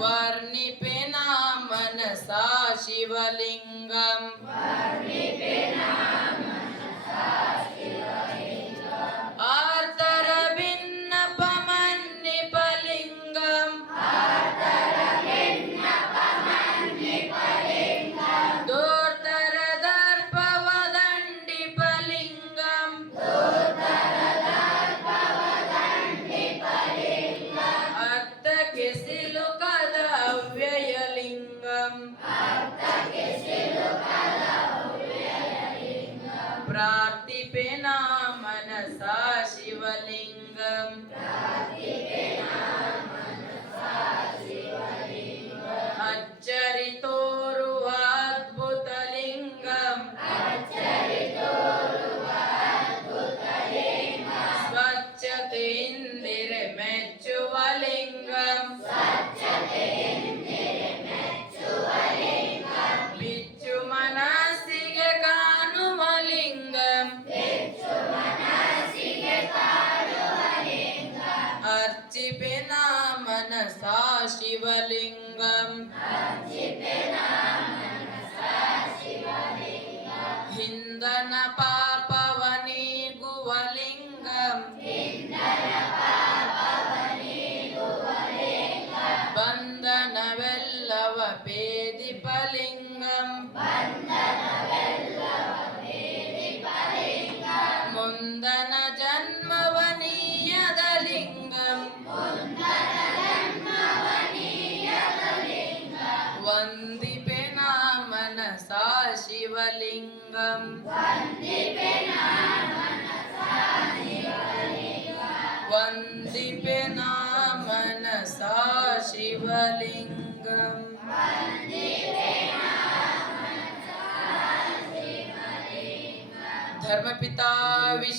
വർണി ペ నా మనసా శివలింగం వర్ണി ペ నా మనసా శివలింగం वर्णिपेन मनसा शिवलिङ्गम् आर्तरभिन्नपमन्निपलिङ्गम् आर्तरभिन्नपमन्निप um, लिङ्गम् वन्दिपे मनसा शिवलिङ्गम्। धर्मपिता विश्व